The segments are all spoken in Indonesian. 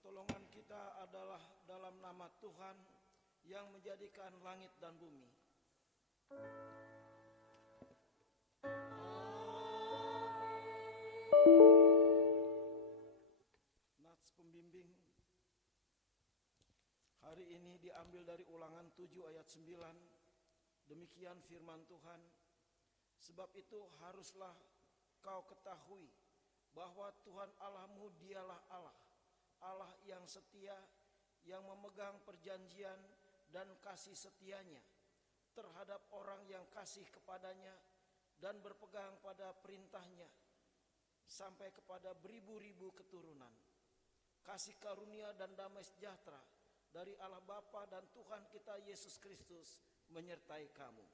Pertolongan kita adalah dalam nama Tuhan yang menjadikan langit dan bumi. Nats pembimbing hari ini diambil dari Ulangan 7 ayat 9. Demikian firman Tuhan. Sebab itu haruslah kau ketahui bahwa Tuhan Allahmu dialah Allah, Allah yang setia, yang memegang perjanjian dan kasih setianya terhadap orang yang kasih kepadanya dan berpegang pada perintahnya sampai kepada beribu-ribu keturunan. Kasih karunia dan damai sejahtera dari Allah Bapa dan Tuhan kita Yesus Kristus menyertai kamu.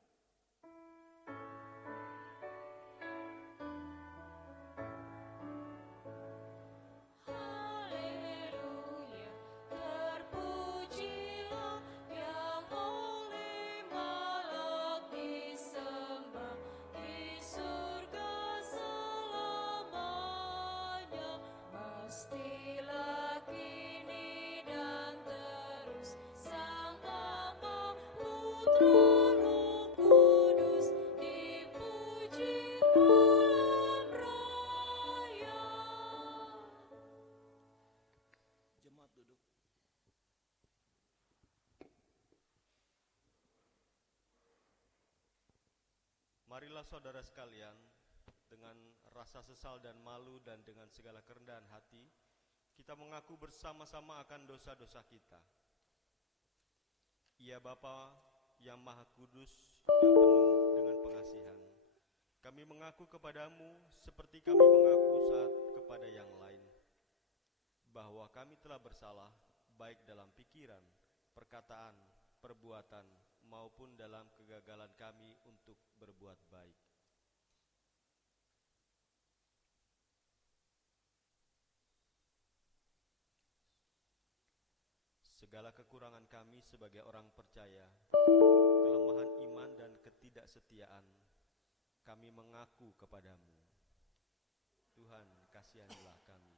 Marilah saudara sekalian, dengan rasa sesal dan malu dan dengan segala kerendahan hati, kita mengaku bersama-sama akan dosa-dosa kita. Ya Bapa yang Maha Kudus, yang penuh dengan pengasihan, kami mengaku kepadamu seperti kami mengaku saat kepada yang lain, bahwa kami telah bersalah baik dalam pikiran, perkataan, perbuatan, maupun dalam kegagalan kami untuk berbuat baik. Segala kekurangan kami sebagai orang percaya, kelemahan iman dan ketidaksetiaan, kami mengaku kepadamu. Tuhan, kasihanilah kami.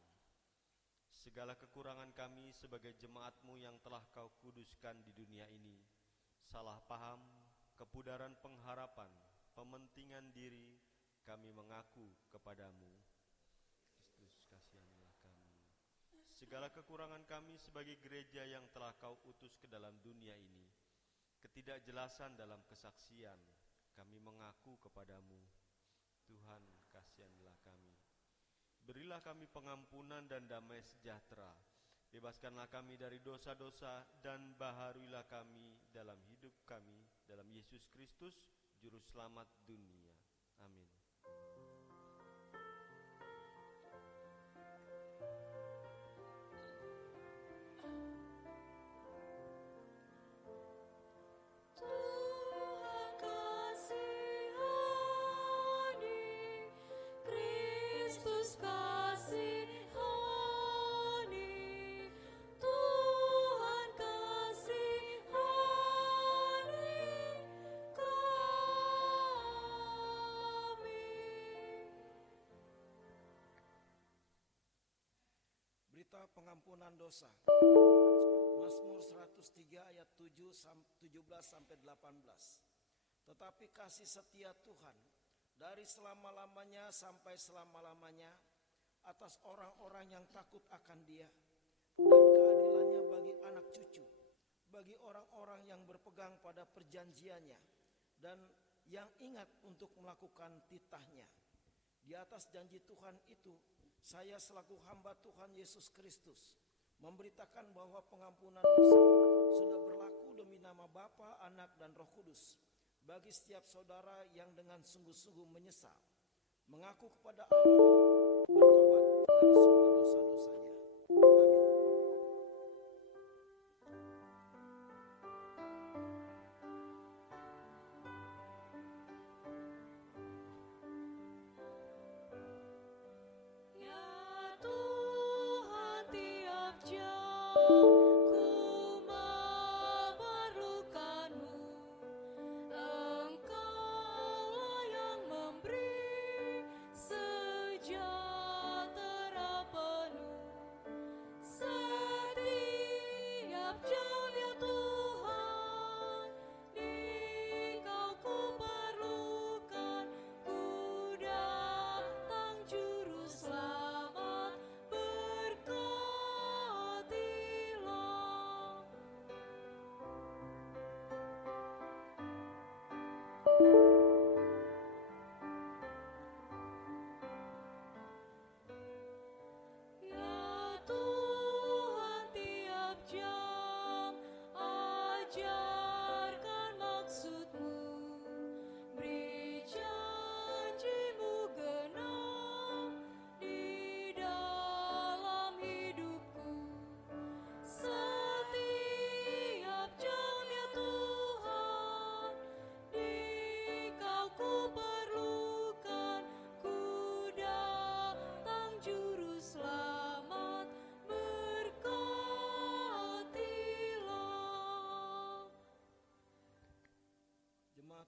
Segala kekurangan kami sebagai jemaat-Mu yang telah Kau kuduskan di dunia ini, salah paham, kepudaran pengharapan, pementingan diri, kami mengaku kepadamu. Kristus, kasihanilah kami. Segala kekurangan kami sebagai gereja yang telah Kau utus ke dalam dunia ini, ketidakjelasan dalam kesaksian, kami mengaku kepadamu. Tuhan, kasihanilah kami. Berilah kami pengampunan dan damai sejahtera Bebaskanlah kami dari dosa-dosa dan baharuilah kami dalam hidup kami, dalam Yesus Kristus, Juru Selamat dunia. Amin. Pengampunan dosa. Mazmur 103 ayat 17 sampai 18. Tetapi kasih setia Tuhan dari selama-lamanya sampai selama-lamanya atas orang-orang yang takut akan Dia, dan keadilannya bagi anak cucu, bagi orang-orang yang berpegang pada perjanjiannya dan yang ingat untuk melakukan titahnya. Di atas janji Tuhan itu, saya selaku hamba Tuhan Yesus Kristus memberitakan bahwa pengampunan dosa sudah berlaku demi nama Bapa, Anak, dan Roh Kudus bagi setiap saudara yang dengan sungguh-sungguh menyesal, mengaku kepada Allah, bertobat dari semua dosa-dosanya. Amin.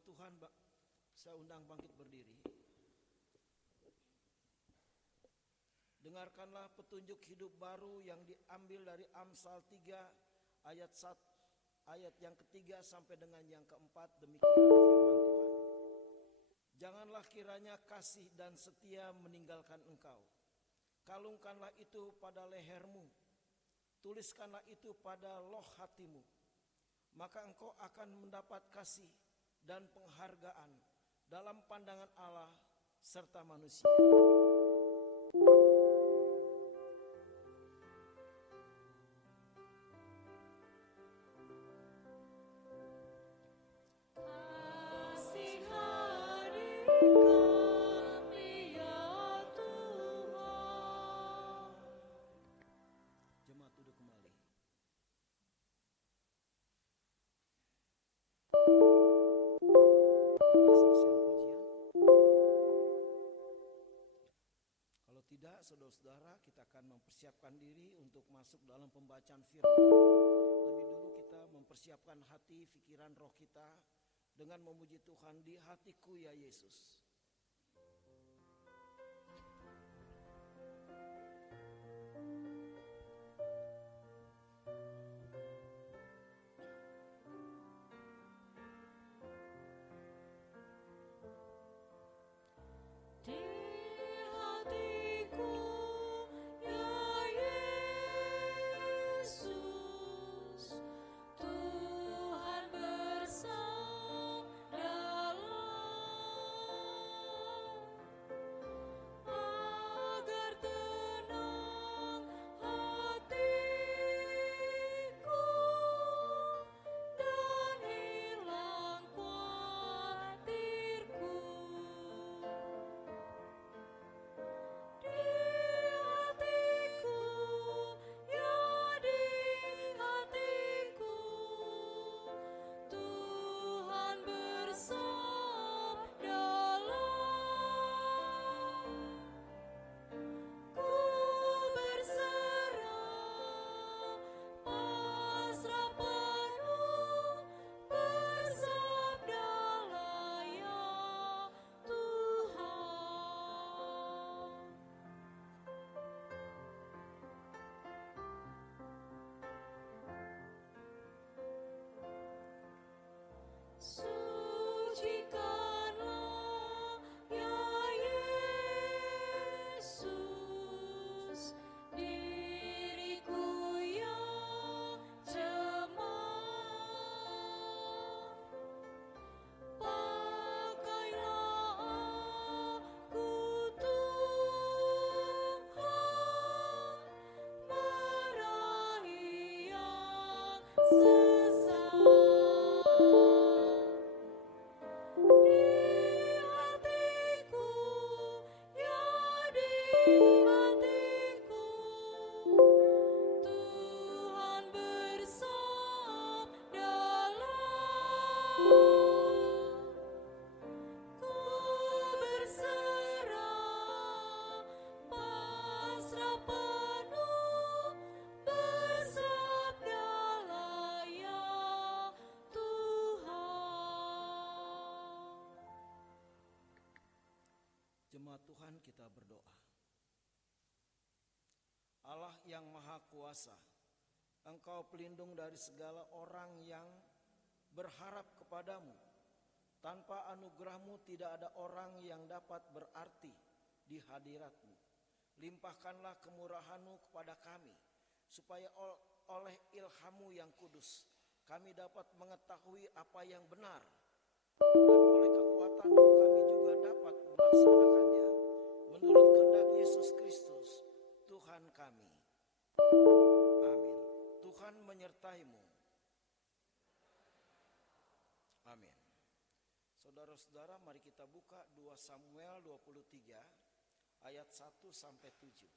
Tuhan, saya undang bangkit berdiri. Dengarkanlah petunjuk hidup baru yang diambil dari Amsal 3 ayat yang ketiga sampai dengan yang keempat. Demikian firman Tuhan. Janganlah kiranya kasih dan setia meninggalkan engkau. Kalungkanlah itu pada lehermu, tuliskanlah itu pada loh hatimu. Maka engkau akan mendapat kasih dan penghargaan dalam pandangan Allah serta manusia. Jemaat duduk kembali. Tidak, saudara-saudara, kita akan mempersiapkan diri untuk masuk dalam pembacaan firman. Lebih dulu kita mempersiapkan hati, pikiran, roh kita dengan memuji Tuhan. Di hatiku ya Yesus. Tuhan bersama dalam hadirat Tuhan kita berdoa. Allah yang Maha Kuasa, Engkau pelindung dari segala orang yang berharap kepadamu. Tanpa anugerah-Mu tidak ada orang yang dapat berarti di hadirat-Mu. Limpahkanlah kemurahan-Mu kepada kami, supaya oleh ilham-Mu yang kudus, kami dapat mengetahui apa yang benar, dan oleh kekuatan-Mu kami juga dapat melaksanakannya, menurut kehendak Yesus Kristus, Tuhan kami. Amin. Tuhan menyertai-Mu. Amin. Saudara-saudara, mari kita buka 2 Samuel 23 ayat 1 sampai 7.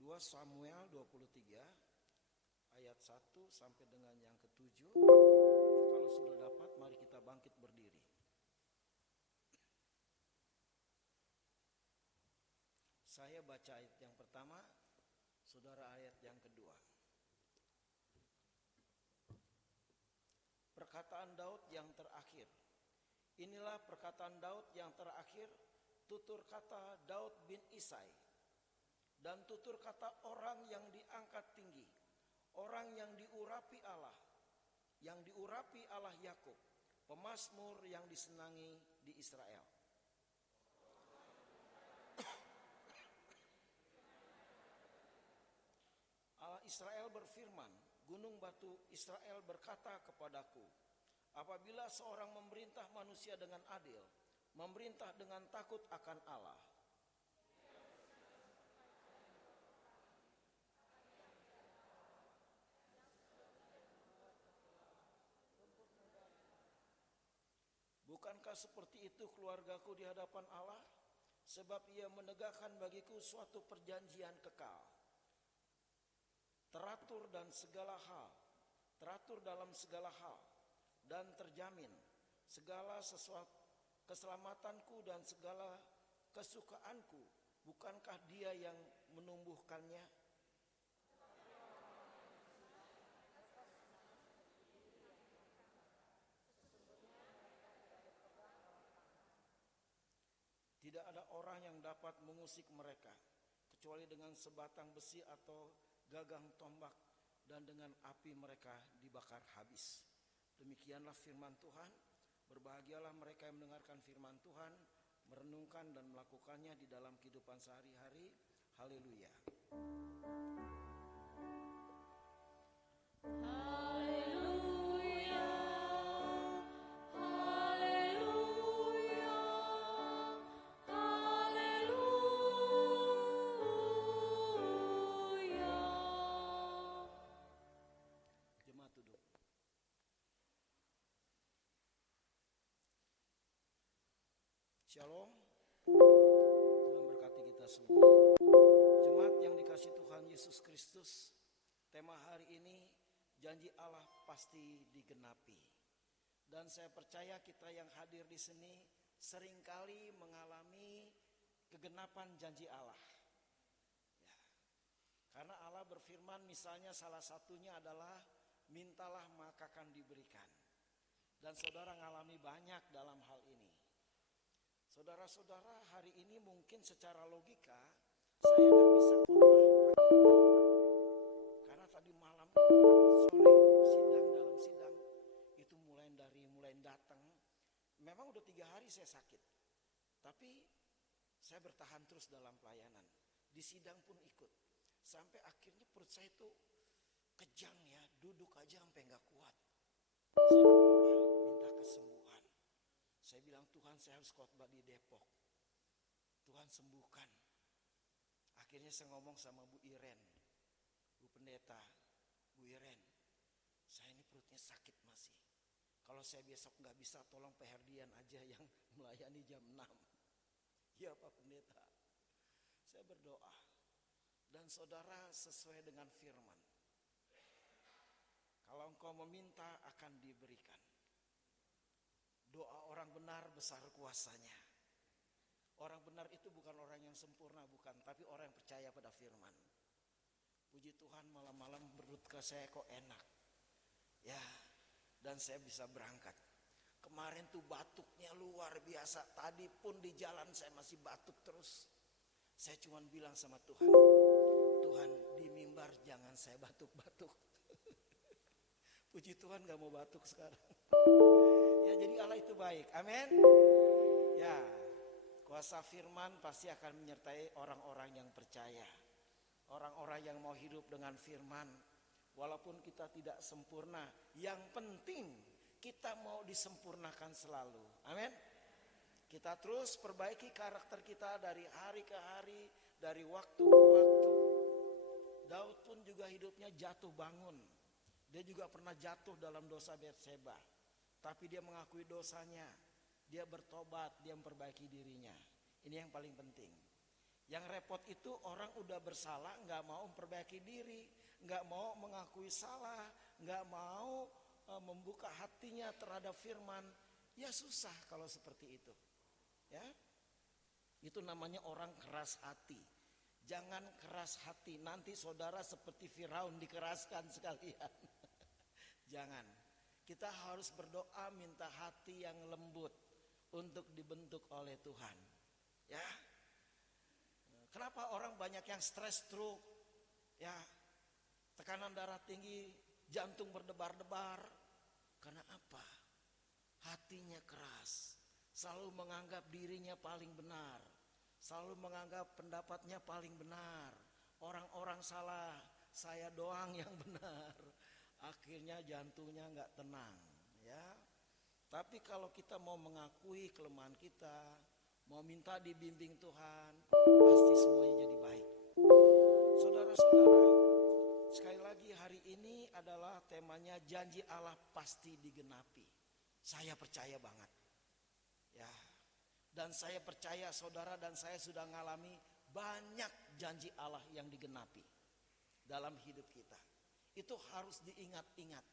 2 Samuel 23 ayat 1 sampai dengan yang ke-7. Kalau sudah dapat, mari kita bangkit berdiri. Saya baca ayat yang pertama, saudara ayat yang kedua. Perkataan Daud yang terakhir. Inilah perkataan Daud yang terakhir, tutur kata Daud bin Isai, dan tutur kata orang yang diangkat tinggi, orang yang diurapi Allah Yakub, pemazmur yang disenangi di Israel. Allah Israel berfirman, gunung batu Israel berkata kepadaku, apabila seorang memerintah manusia dengan adil, memerintah dengan takut akan Allah, bukankah seperti itu keluargaku di hadapan Allah? Sebab ia menegakkan bagiku suatu perjanjian kekal, teratur dalam segala hal, dan terjamin segala sesuatu keselamatanku dan segala kesukaanku. Bukankah Dia yang menumbuhkannya? Tidak ada orang yang dapat mengusik mereka, kecuali dengan sebatang besi atau gagang tombak, dan dengan api mereka dibakar habis. Demikianlah firman Tuhan. Berbahagialah mereka yang mendengarkan firman Tuhan, merenungkan dan melakukannya di dalam kehidupan sehari-hari. Haleluya. Shalom, Tuhan berkati kita semua. Jemaat yang dikasihi Tuhan Yesus Kristus, tema hari ini, janji Allah pasti digenapi. Dan saya percaya kita yang hadir di sini seringkali mengalami kegenapan janji Allah. Ya. Karena Allah berfirman, misalnya salah satunya adalah mintalah maka akan diberikan. Dan saudara mengalami banyak dalam hal ini. Saudara-saudara, hari ini mungkin secara logika saya nggak bisa khotbah pagi ini, karena tadi malam itu sore dalam sidang itu mulai datang. Memang udah 3 hari saya sakit, tapi saya bertahan terus dalam pelayanan. Di sidang pun ikut, sampai akhirnya perut saya itu kejang ya, duduk aja sampai nggak kuat. Saya berdoa minta kesembuhan. Saya bilang, Tuhan, saya harus khotbah di Depok. Tuhan sembuhkan. Akhirnya saya ngomong sama Bu Iren, Bu Pendeta, Bu Iren, saya ini perutnya sakit masih. Kalau saya besok nggak bisa, tolong Pak Herdian aja yang melayani jam 6. Ya Pak Pendeta. Saya berdoa. Dan saudara, sesuai dengan firman, kalau engkau meminta akan diberikan. Doa orang benar besar kuasanya. Orang benar itu bukan orang yang sempurna, bukan, tapi orang yang percaya pada firman. Puji Tuhan, malam-malam perut ke saya kok enak. Ya, dan saya bisa berangkat. Kemarin tuh batuknya luar biasa. Tadi pun di jalan saya masih batuk terus. Saya cuma bilang sama Tuhan, Tuhan di mimbar jangan saya batuk-batuk. Puji Tuhan gak mau batuk sekarang. Ya jadi Allah itu baik, amin. Ya kuasa firman pasti akan menyertai orang-orang yang percaya. Orang-orang yang mau hidup dengan firman. Walaupun kita tidak sempurna, yang penting kita mau disempurnakan selalu, amin. Kita terus perbaiki karakter kita dari hari ke hari, dari waktu ke waktu. Daud pun juga hidupnya jatuh bangun. Dia juga pernah jatuh dalam dosa Batseba. Tapi dia mengakui dosanya. Dia bertobat, dia memperbaiki dirinya. Ini yang paling penting. Yang repot itu orang udah bersalah, gak mau memperbaiki diri, gak mau mengakui salah, gak mau membuka hatinya terhadap firman. Ya susah kalau seperti itu. Ya, itu namanya orang keras hati. Jangan keras hati, nanti saudara seperti Firaun dikeraskan sekalian. Jangan. Kita harus berdoa minta hati yang lembut untuk dibentuk oleh Tuhan. Ya. Kenapa orang banyak yang stres, stroke? Ya. Tekanan darah tinggi, jantung berdebar-debar. Karena apa? Hatinya keras. Selalu menganggap dirinya paling benar. Selalu menganggap pendapatnya paling benar. Orang-orang salah, saya doang yang benar. Akhirnya jantungnya gak tenang, ya. Tapi kalau kita mau mengakui kelemahan kita, mau minta dibimbing Tuhan, pasti semuanya jadi baik. Saudara-saudara, sekali lagi hari ini adalah temanya janji Allah pasti digenapi. Saya percaya banget. Ya, dan saya percaya saudara dan saya sudah mengalami banyak janji Allah yang digenapi dalam hidup kita. Itu harus diingat-ingat.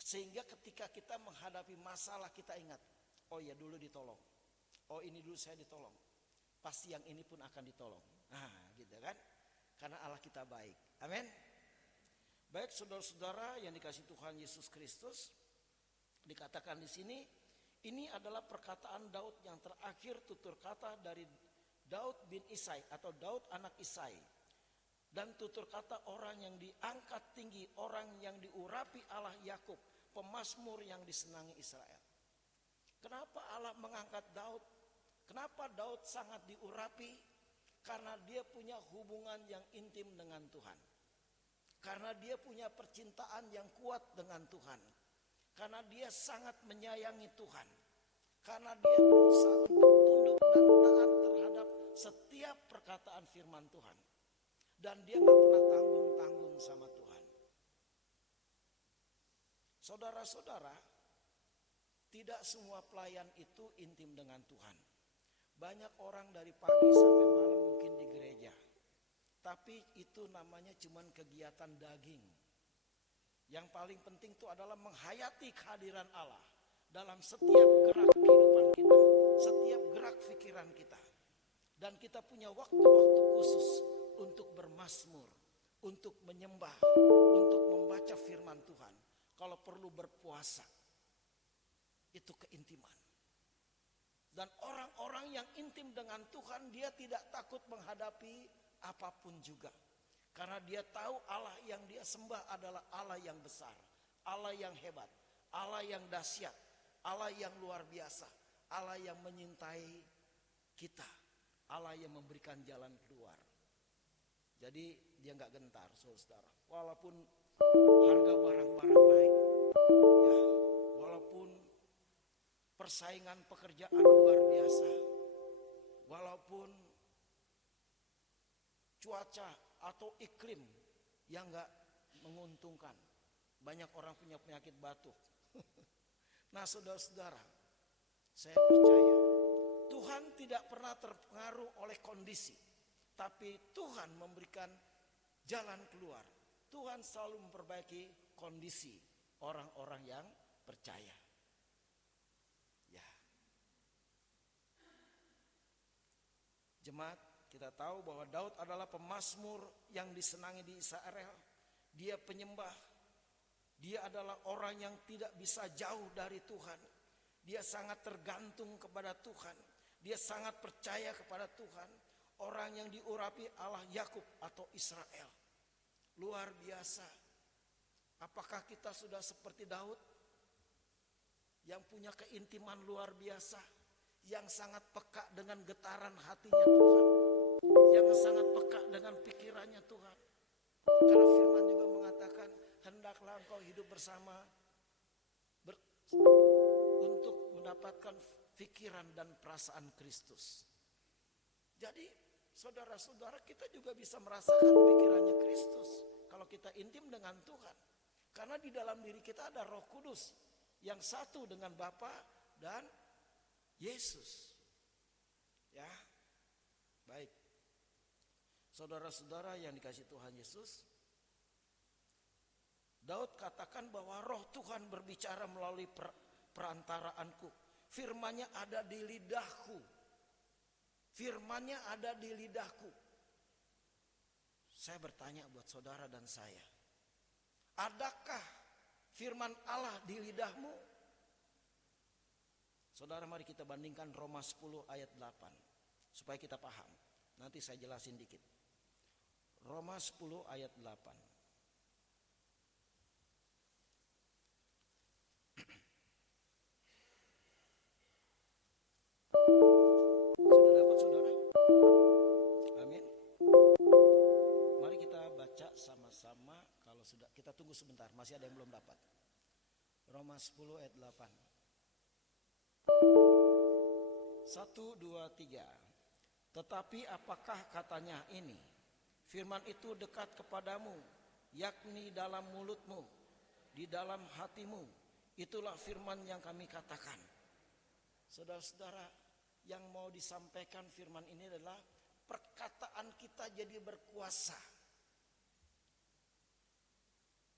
Sehingga ketika kita menghadapi masalah kita ingat, oh ya dulu ditolong. Oh ini dulu saya ditolong. Pasti yang ini pun akan ditolong. Nah gitu kan. Karena Allah kita baik. Amin. Baik saudara-saudara yang dikasihi Tuhan Yesus Kristus. Dikatakan di sini. Ini adalah perkataan Daud yang terakhir, tutur kata dari Daud bin Isai atau Daud anak Isai. Dan tutur kata orang yang diangkat tinggi, orang yang diurapi Allah Yakub, pemazmur yang disenangi Israel. Kenapa Allah mengangkat Daud? Kenapa Daud sangat diurapi? Karena dia punya hubungan yang intim dengan Tuhan. Karena dia punya percintaan yang kuat dengan Tuhan. Karena dia sangat menyayangi Tuhan. Karena dia berusaha untuk tunduk dan taat terhadap setiap perkataan firman Tuhan. Dan dia gak pernah tanggung-tanggung sama Tuhan. Saudara-saudara, tidak semua pelayan itu intim dengan Tuhan. Banyak orang dari pagi sampai malam mungkin di gereja. Tapi itu namanya cuman kegiatan daging. Yang paling penting itu adalah menghayati kehadiran Allah dalam setiap gerak kehidupan kita, setiap gerak pikiran kita. Dan kita punya waktu-waktu khusus untuk bermazmur, untuk menyembah, untuk membaca firman Tuhan. Kalau perlu berpuasa, itu keintiman. Dan orang-orang yang intim dengan Tuhan, dia tidak takut menghadapi apapun juga. Karena dia tahu Allah yang dia sembah adalah Allah yang besar, Allah yang hebat, Allah yang dahsyat, Allah yang luar biasa, Allah yang menyintai kita, Allah yang memberikan jalan keluar. Jadi dia gak gentar saudara. Walaupun harga barang-barang naik, ya, walaupun persaingan pekerjaan luar biasa, walaupun cuaca atau iklim yang gak menguntungkan. Banyak orang punya penyakit batuk. Nah saudara-saudara, saya percaya Tuhan tidak pernah terpengaruh oleh kondisi. Tapi Tuhan memberikan jalan keluar. Tuhan selalu memperbaiki kondisi orang-orang yang percaya. Ya. Jemaat, kita tahu bahwa Daud adalah pemazmur yang disenangi di Israel. Dia penyembah. Dia adalah orang yang tidak bisa jauh dari Tuhan. Dia sangat tergantung kepada Tuhan. Dia sangat percaya kepada Tuhan. Orang yang diurapi Allah Yakub atau Israel. Luar biasa. Apakah kita sudah seperti Daud? Yang punya keintiman luar biasa. Yang sangat peka dengan getaran hatinya Tuhan. Yang sangat peka dengan pikirannya Tuhan. Karena firman juga mengatakan, hendaklah engkau hidup bersama untuk mendapatkan pikiran dan perasaan Kristus. Jadi saudara-saudara, kita juga bisa merasakan pikirannya Kristus kalau kita intim dengan Tuhan. Karena di dalam diri kita ada Roh Kudus yang satu dengan Bapa dan Yesus. Ya. Baik. Saudara-saudara yang dikasihi Tuhan Yesus, Daud katakan bahwa Roh Tuhan berbicara melalui perantaraanku. Firman-Nya ada di lidahku. Firman-Nya ada di lidahku. Saya bertanya buat saudara dan saya. Adakah firman Allah di lidahmu? Saudara, mari kita bandingkan Roma 10 ayat 8. Supaya kita paham. Nanti saya jelasin dikit. Roma 10 ayat 8. Sudah dapat saudara? Amin. Mari kita baca sama-sama. Kalau sudah, kita tunggu sebentar, masih ada yang belum dapat. Roma 10 ayat 8. 1, 2, 3. Tetapi apakah katanya ini? Firman itu dekat kepadamu, yakni dalam mulutmu, di dalam hatimu. Itulah firman yang kami katakan. Saudara-saudara, yang mau disampaikan firman ini adalah perkataan kita jadi berkuasa.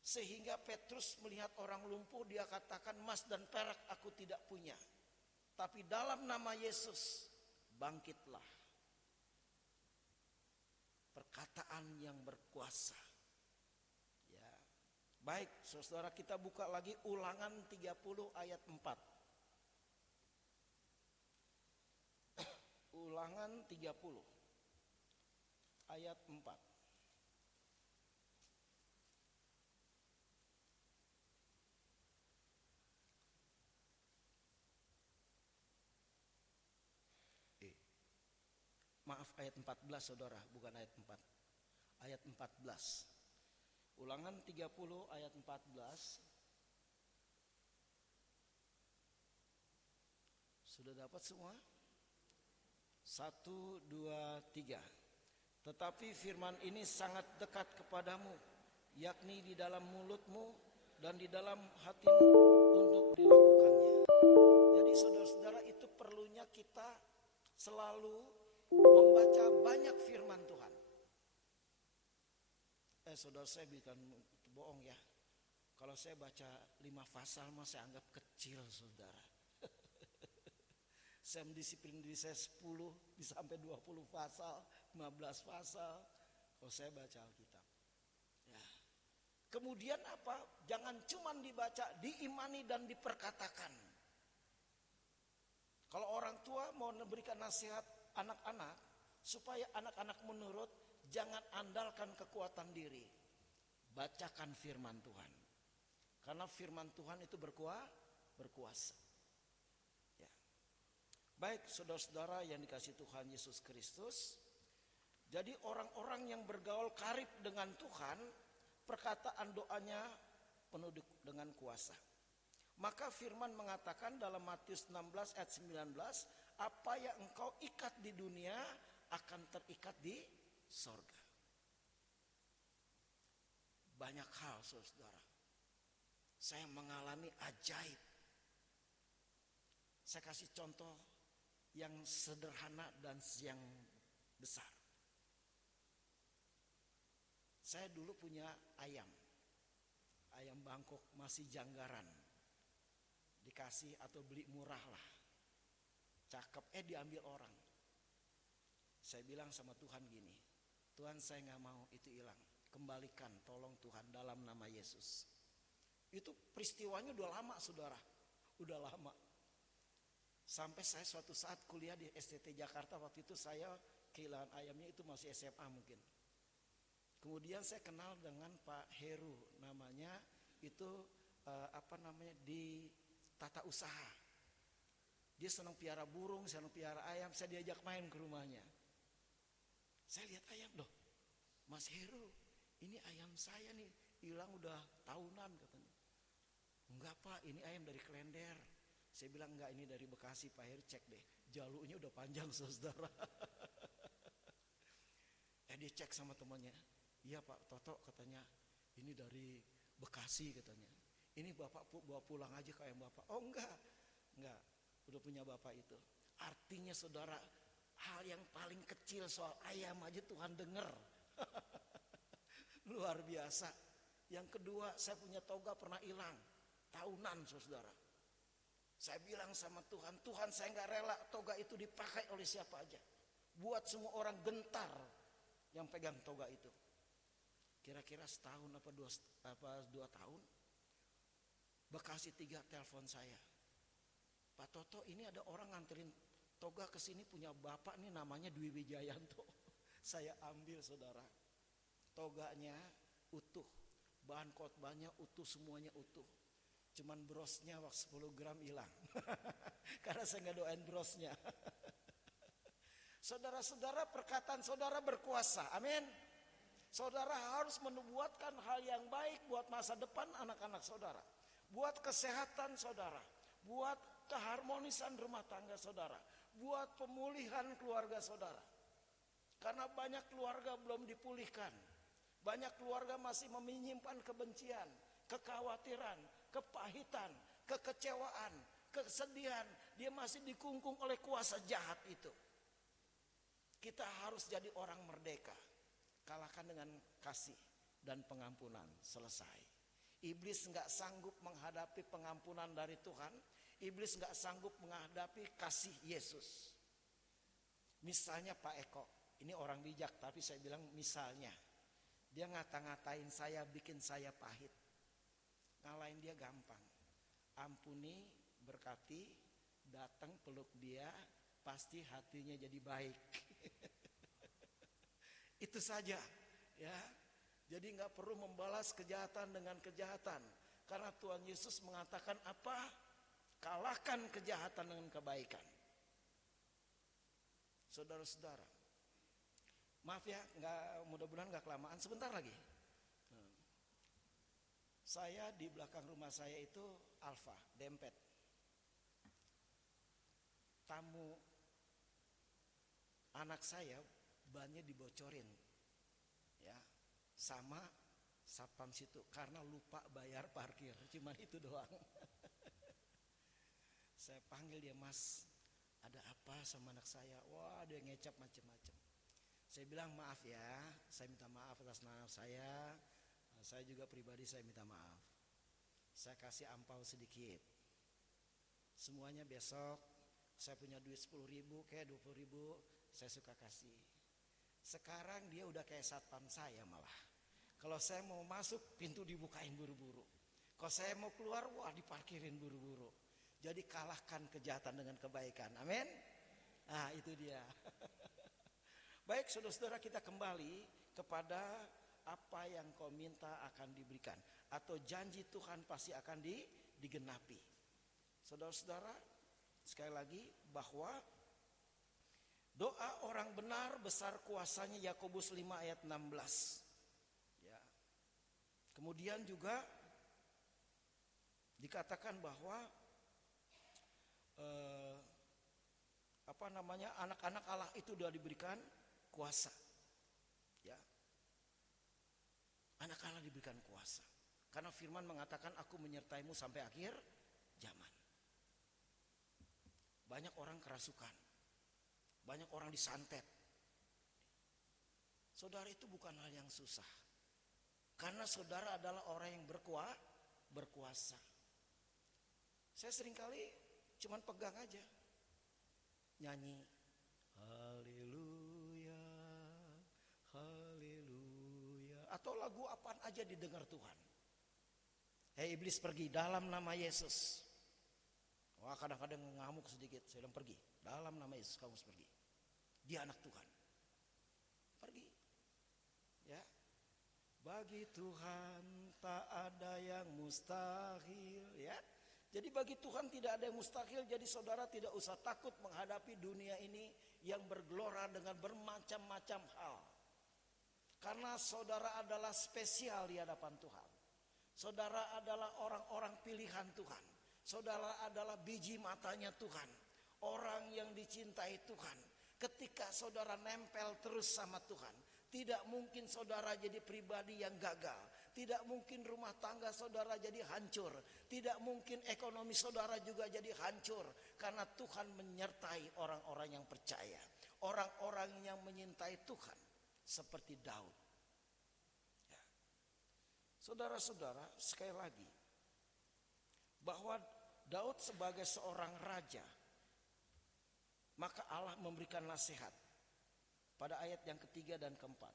Sehingga Petrus melihat orang lumpuh, dia katakan, emas dan perak aku tidak punya. Tapi dalam nama Yesus, bangkitlah. Perkataan yang berkuasa. Ya. Baik, saudara, kita buka lagi Ulangan 30 ayat 4. Ulangan 30 ayat 4. Maaf, ayat 14 saudara, bukan ayat 4. Ayat 14. Ulangan 30 ayat 14. Sudah dapat semua? 1, 2, 3. Tetapi firman ini sangat dekat kepadamu, yakni di dalam mulutmu dan di dalam hatimu untuk dilakukannya. Jadi saudara-saudara, itu perlunya kita selalu membaca banyak firman Tuhan. Saudara, saya bukan bohong ya. Kalau saya baca 5 pasal mah saya anggap kecil, saudara. Saya mendisiplin diri saya 10 bisa sampai 20 pasal, 15 pasal kalau saya baca Alkitab. Ya. Kemudian apa? Jangan cuma dibaca, diimani dan diperkatakan. Kalau orang tua mau memberikan nasihat anak-anak, supaya anak-anak menurut, jangan andalkan kekuatan diri. Bacakan firman Tuhan. Karena firman Tuhan itu berkuasa. Ya. Baik, saudara-saudara yang dikasihi Tuhan Yesus Kristus. Jadi orang-orang yang bergaul karib dengan Tuhan, perkataan doanya penuh dengan kuasa. Maka firman mengatakan dalam Matius 16 ayat 19, apa yang engkau ikat di dunia akan terikat di sorga. Banyak hal, saudara. Saya mengalami ajaib. Saya kasih contoh yang sederhana dan yang besar. Saya dulu punya ayam Bangkok masih janggaran. Dikasih atau beli murah lah. Cakep, diambil orang. Saya bilang sama Tuhan gini, Tuhan, saya gak mau itu hilang. Kembalikan, tolong Tuhan, dalam nama Yesus. Itu peristiwanya udah lama, saudara. Udah lama. Sampai saya suatu saat kuliah di STT Jakarta, waktu itu saya kehilangan ayamnya itu masih SMA mungkin. Kemudian saya kenal dengan Pak Heru, namanya itu di tata usaha. Dia senang piara burung, senang piara ayam, saya diajak main ke rumahnya. Saya lihat ayam, loh Mas Heru, ini ayam saya nih, hilang udah tahunan katanya. Enggak Pak, ini ayam dari Klender. Saya bilang enggak, ini dari Bekasi Pak Heru, cek deh, jalurnya udah panjang saudara. Dia cek sama temannya, iya Pak Toto katanya, ini dari Bekasi katanya. Ini Bapak bawa pulang aja ke ayam Bapak. Oh enggak, udah punya Bapak itu. Artinya saudara, hal yang paling kecil soal ayam aja Tuhan dengar. Luar biasa. Yang kedua, saya punya toga pernah hilang tahunan saudara. Saya bilang sama Tuhan, Tuhan saya nggak rela toga itu dipakai oleh siapa aja. Buat semua orang gentar yang pegang toga itu. Kira-kira setahun apa dua tahun, Bekasi 3 telepon saya. Pak Toto, ini ada orang nganterin toga ke sini punya bapak nih namanya Dwi Wijayanto. Saya ambil saudara. Toganya utuh, bahan khotbahnya utuh, semuanya utuh. Cuman brosnya waktu 10 gram hilang. Karena saya nggak doain brosnya. Saudara-saudara, perkataan saudara berkuasa. Amin. Saudara harus menubuatkan hal yang baik buat masa depan anak-anak saudara. Buat kesehatan saudara. Buat keharmonisan rumah tangga saudara. Buat pemulihan keluarga saudara. Karena banyak keluarga belum dipulihkan. Banyak keluarga masih menyimpan kebencian, kekhawatiran, kepahitan, kekecewaan, kesedihan. Dia masih dikungkung oleh kuasa jahat itu. Kita harus jadi orang merdeka. Kalahkan dengan kasih dan pengampunan. Selesai. Iblis gak sanggup menghadapi pengampunan dari Tuhan. Iblis gak sanggup menghadapi kasih Yesus. Misalnya Pak Eko. Ini orang bijak tapi saya bilang misalnya. Dia ngata-ngatain saya, bikin saya pahit. Ngalahin dia gampang. Ampuni, berkati, datang peluk dia, pasti hatinya jadi baik. Itu saja, ya. Jadi nggak perlu membalas kejahatan dengan kejahatan, karena Tuhan Yesus mengatakan apa? Kalahkan kejahatan dengan kebaikan. Saudara-saudara, maaf ya, mudah-mudahan nggak kelamaan. Sebentar lagi. Saya di belakang rumah saya itu Alfa, dempet. Tamu anak saya bannya dibocorin, ya, sama satpam situ karena lupa bayar parkir. Cuman itu doang. Saya panggil dia, Mas, ada apa sama anak saya? Wah, dia ngecap macem-macem. Saya bilang maaf ya, saya minta maaf atas nama saya. Saya juga pribadi saya minta maaf. Saya kasih ampau sedikit. Semuanya besok saya punya duit 10.000 kayak 20.000 saya suka kasih. Sekarang dia udah kayak satpam saya malah. Kalau saya mau masuk pintu dibukain buru-buru. Kalau saya mau keluar wah diparkirin buru-buru. Jadi kalahkan kejahatan dengan kebaikan. Amin. Nah itu dia. Baik saudara-saudara, kita kembali kepada apa yang kau minta akan diberikan. Atau janji Tuhan pasti akan digenapi. Saudara-saudara, sekali lagi bahwa doa orang benar besar kuasanya, Yakobus 5 ayat 16. Ya. Kemudian juga dikatakan bahwa anak-anak Allah itu sudah diberikan kuasa. Ya. Anak Allah diberikan kuasa. Karena firman mengatakan aku menyertaimu sampai akhir zaman. Banyak orang kerasukan. Banyak orang disantet. Saudara, itu bukan hal yang susah. Karena saudara adalah orang yang berkuasa. Saya seringkali cuman pegang aja. Nyanyi. Haleluya, haleluya. Atau lagu apaan aja didengar Tuhan. Hei iblis pergi dalam nama Yesus. Wah, kadang-kadang ngamuk sedikit, saya bilang pergi. Dalam nama Yesus kamu harus pergi. Dia anak Tuhan. Pergi. Ya. Bagi Tuhan tak ada yang mustahil, ya. Jadi bagi Tuhan tidak ada yang mustahil. Jadi saudara tidak usah takut menghadapi dunia ini yang bergelora dengan bermacam-macam hal. Karena saudara adalah spesial di hadapan Tuhan. Saudara adalah orang-orang pilihan Tuhan. Saudara adalah biji matanya Tuhan. Orang yang dicintai Tuhan. Ketika saudara nempel terus sama Tuhan, tidak mungkin saudara jadi pribadi yang gagal. Tidak mungkin rumah tangga saudara jadi hancur. Tidak mungkin ekonomi saudara juga jadi hancur. Karena Tuhan menyertai orang-orang yang percaya. Orang-orang yang menyintai Tuhan. Seperti Daud. Ya. Saudara-saudara, sekali lagi. Bahwa Daud sebagai seorang raja. Maka Allah memberikan nasihat. Pada ayat yang ketiga dan keempat.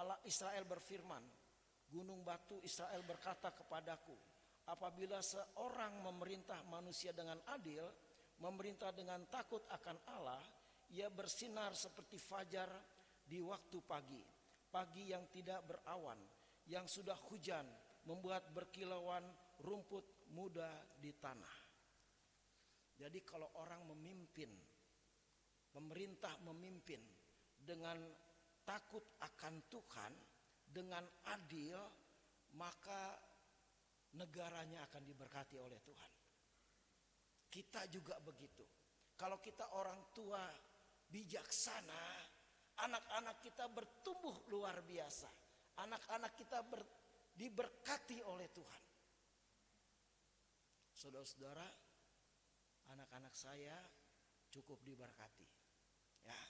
Allah Israel berfirman. Gunung batu Israel berkata kepadaku, apabila seorang memerintah manusia dengan adil, memerintah dengan takut akan Allah, ia bersinar seperti fajar di waktu pagi. Pagi yang tidak berawan, yang sudah hujan, membuat berkilauan rumput muda di tanah. Jadi kalau orang memimpin, pemerintah memimpin dengan takut akan Tuhan, dengan adil, maka negaranya akan diberkati oleh Tuhan. Kita juga begitu. Kalau kita orang tua bijaksana, anak-anak kita bertumbuh luar biasa. Anak-anak kita diberkati oleh Tuhan. Saudara-saudara, anak-anak saya cukup diberkati. Ya,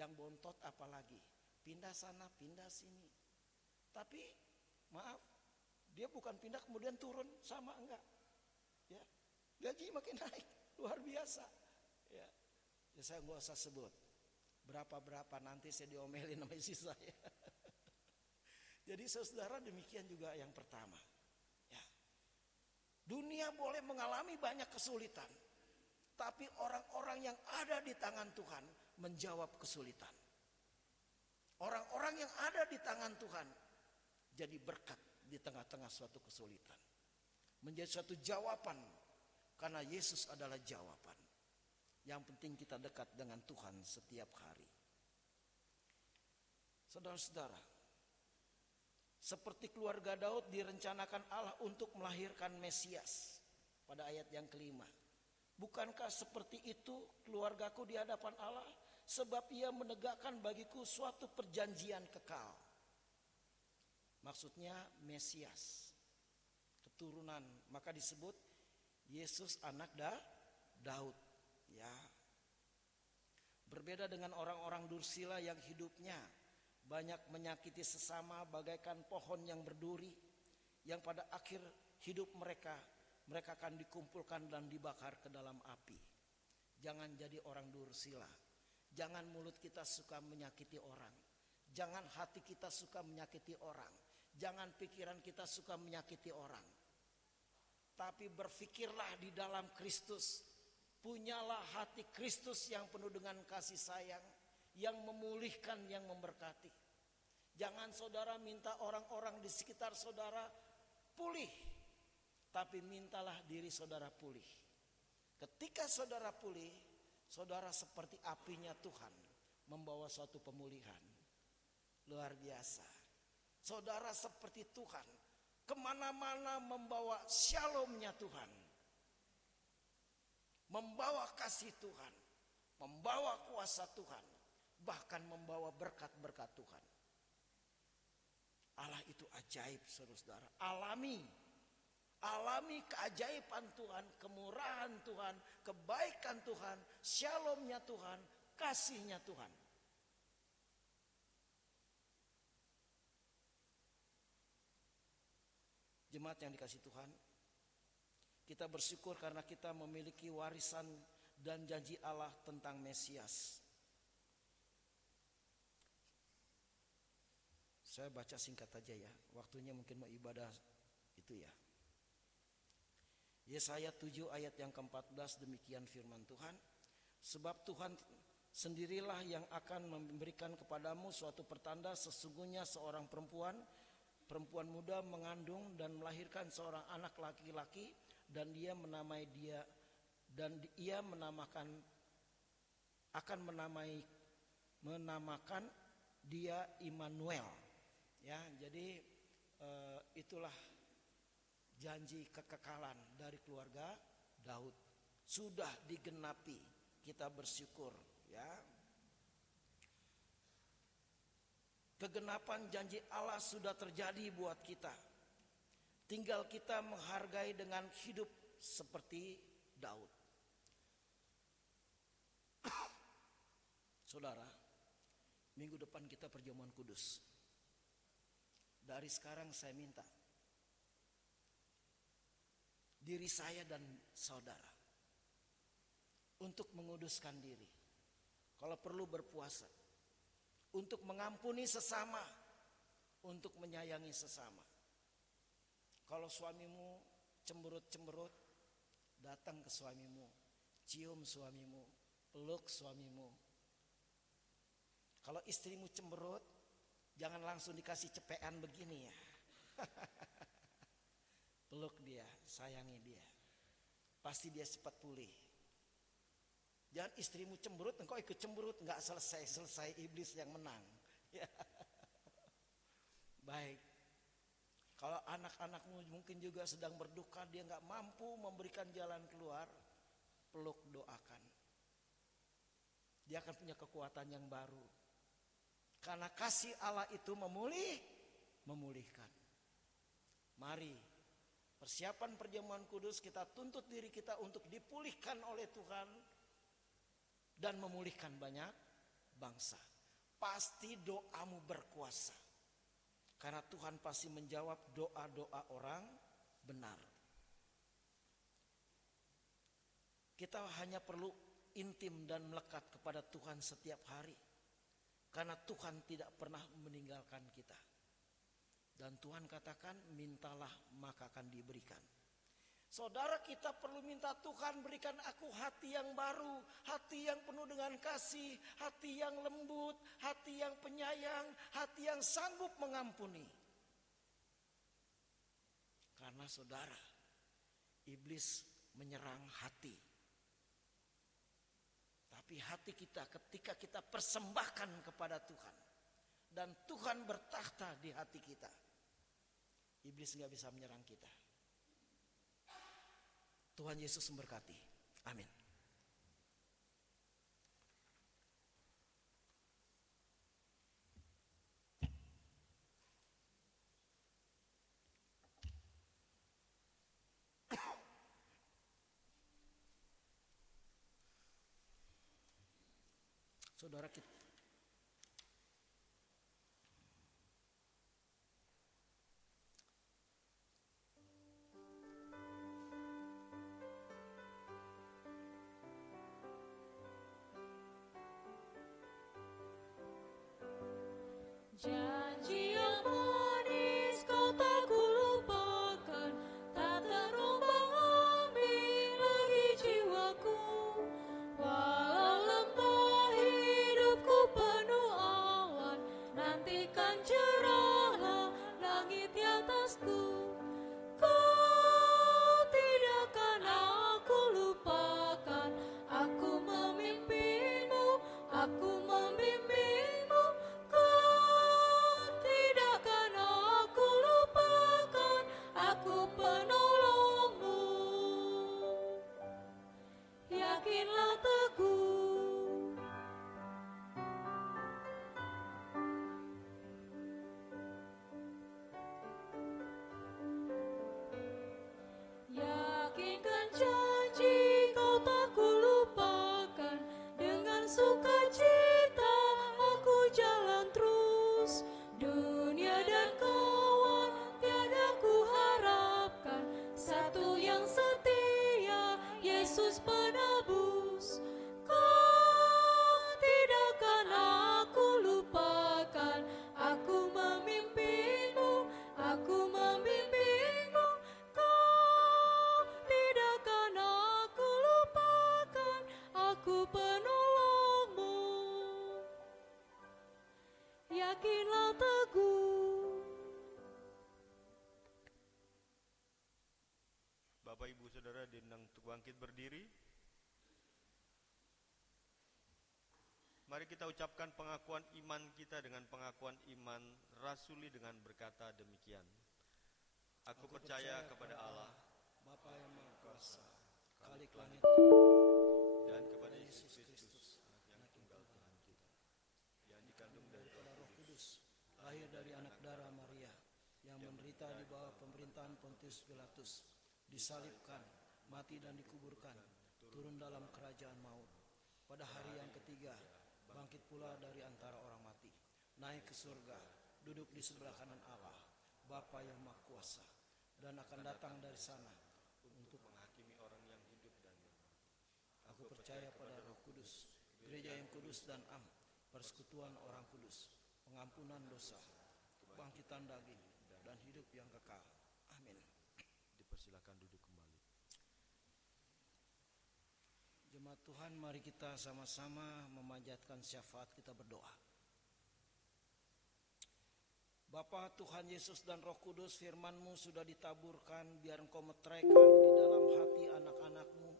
yang bontot apalagi, pindah sana, pindah sini. Tapi maaf, dia bukan pindah kemudian turun, sama enggak. Ya, gaji makin naik, luar biasa. Ya, saya nggak usah sebut berapa nanti saya diomelin sama istri saya. Jadi saudara, demikian juga yang pertama. Ya, dunia boleh mengalami banyak kesulitan, tapi orang-orang yang ada di tangan Tuhan menjawab kesulitan. Orang-orang yang ada di tangan Tuhan jadi berkat di tengah-tengah suatu kesulitan. Menjadi suatu jawaban, karena Yesus adalah jawaban. Yang penting kita dekat dengan Tuhan setiap hari. Saudara-saudara, seperti keluarga Daud direncanakan Allah untuk melahirkan Mesias pada ayat yang kelima. Bukankah seperti itu keluargaku di hadapan Allah? Sebab ia menegakkan bagiku suatu perjanjian kekal. Maksudnya Mesias, keturunan, maka disebut Yesus anak Daud. Ya, berbeda dengan orang-orang dursila yang hidupnya banyak menyakiti sesama bagaikan pohon yang berduri, yang pada akhir hidup mereka akan dikumpulkan dan dibakar ke dalam api. Jangan jadi orang dursila. Jangan mulut kita suka menyakiti orang. Jangan hati kita suka menyakiti orang. Jangan pikiran kita suka menyakiti orang. Tapi berfikirlah di dalam Kristus. Punyalah hati Kristus yang penuh dengan kasih sayang, yang memulihkan, yang memberkati. Jangan saudara minta orang-orang di sekitar saudara pulih, tapi mintalah diri saudara pulih. Ketika saudara pulih, saudara seperti apinya Tuhan membawa suatu pemulihan. Luar biasa. Saudara seperti Tuhan kemana-mana membawa shalomnya Tuhan, membawa kasih Tuhan, membawa kuasa Tuhan, bahkan membawa berkat-berkat Tuhan. Allah itu ajaib, saudara-saudara. Alami keajaiban Tuhan, kemurahan Tuhan, kebaikan Tuhan, shalomnya Tuhan, kasihnya Tuhan. Jemaat yang dikasihi Tuhan, kita bersyukur karena kita memiliki warisan dan janji Allah tentang Mesias. Saya baca singkat aja ya, waktunya mungkin mau ibadah itu ya. Yesaya 7 ayat yang ke-14 demikian firman Tuhan. Sebab Tuhan sendirilah yang akan memberikan kepadamu suatu pertanda, sesungguhnya seorang perempuan muda mengandung dan melahirkan seorang anak laki-laki, dan ia akan menamakan dia Immanuel. Ya, jadi itulah janji kekekalan dari keluarga Daud sudah digenapi. Kita bersyukur, ya. Kegenapan janji Allah sudah terjadi buat kita. Tinggal kita menghargai dengan hidup seperti Daud. Saudara, minggu depan kita perjamuan kudus. Dari sekarang saya minta diri saya dan saudara untuk menguduskan diri. Kalau perlu berpuasa, untuk mengampuni sesama, untuk menyayangi sesama. Kalau suamimu cemberut-cemberut, datang ke suamimu, cium suamimu, peluk suamimu. Kalau istrimu cemberut, jangan langsung dikasih cepean begini ya. Peluk dia, sayangi dia. Pasti dia cepat pulih. Jangan istrimu cemberut, engkau ikut cemberut, nggak selesai iblis yang menang. Baik. Kalau anak-anakmu mungkin juga sedang berduka, dia nggak mampu memberikan jalan keluar, peluk, doakan. Dia akan punya kekuatan yang baru. Karena kasih Allah itu memulihkan. Mari, persiapan perjamuan kudus, kita tuntut diri kita untuk dipulihkan oleh Tuhan dan memulihkan banyak bangsa. Pasti doamu berkuasa. Karena Tuhan pasti menjawab doa-doa orang benar. Kita hanya perlu intim dan melekat kepada Tuhan setiap hari. Karena Tuhan tidak pernah meninggalkan kita. Dan Tuhan katakan, mintalah maka akan diberikan. Saudara, kita perlu minta, Tuhan berikan aku hati yang baru, hati yang penuh dengan kasih, hati yang lembut, hati yang penyayang, hati yang sanggup mengampuni. Karena saudara, iblis menyerang hati. Tapi hati kita ketika kita persembahkan kepada Tuhan, dan Tuhan bertakhta di hati kita, iblis gak bisa menyerang kita. Tuhan Yesus memberkati. Amin. Saudara kita, janji yang manis kau tak kulupakan, tak terombang-ambing lagi jiwaku. Walau lemah hidupku penuh awan, nantikan cerahlah langit di atasku. Kau tidak akan aku lupakan, aku memimpinmu, aku membimbingmu. Kau tidak akan aku lupakan, aku penolongmu. Yakinlah teguh, Bapak Ibu Saudara diundang untuk bangkit berdiri. Mari kita ucapkan pengakuan iman kita dengan pengakuan iman rasuli dengan berkata demikian. Aku percaya kepada Allah, Bapa yang Maha Kuasa, Khalik langit dan kepada Yesus Kristus, anak yang tunggal Tuhan kita, yang dikandung dari Roh Kudus, lahir dari anak darah Maria, yang menderita di bawah pemerintahan Pontius Pilatus, disalibkan, mati dan dikuburkan, turun dalam kerajaan maut. Pada hari yang ketiga, bangkit pula dari antara orang mati, naik ke surga, duduk di sebelah kanan Allah, Bapa yang Maha Kuasa, dan akan datang dari sana untuk menghakimi orang yang hidup dan mati. Aku percaya pada Roh Kudus, gereja yang kudus dan am, persekutuan orang kudus, pengampunan dosa, kebangkitan daging, dan hidup yang kekal. Amin. Dipersilakan duduk kembali. Jemaat Tuhan, mari kita sama-sama memanjatkan syafaat, kita berdoa. Bapa Tuhan Yesus dan Roh Kudus, firman-Mu sudah ditaburkan, biar Engkau meteraikan di dalam hati anak-anak-Mu,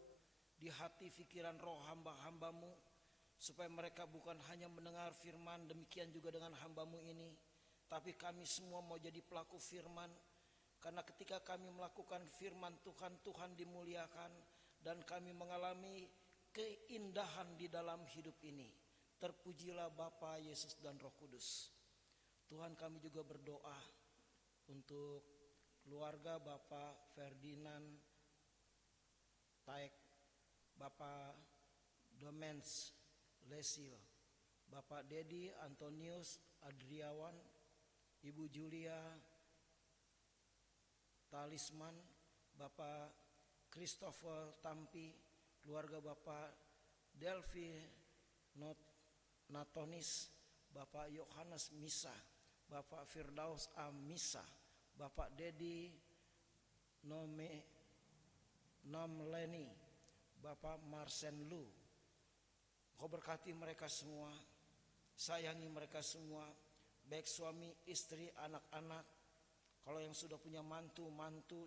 di hati pikiran roh hamba-hamba-Mu, supaya mereka bukan hanya mendengar firman, demikian juga dengan hamba-Mu ini, tapi kami semua mau jadi pelaku firman, karena ketika kami melakukan firman Tuhan, Tuhan dimuliakan, dan kami mengalami keindahan di dalam hidup ini. Terpujilah Bapa, Yesus dan Roh Kudus. Tuhan, kami juga berdoa untuk keluarga Bapak Ferdinand Taek, Bapak Domens Lesil, Bapak Dedi Antonius Adriawan, Ibu Julia Talisman, Bapak Christopher Tampi, keluarga Bapak Delvi Natonis, Bapak Yohanes Misa, Bapak Firdaus Amisa, Bapak Dedi Nomleni, Bapak Marsen Lu. Kau berkati mereka semua, sayangi mereka semua, baik suami, istri, anak-anak. Kalau yang sudah punya mantu,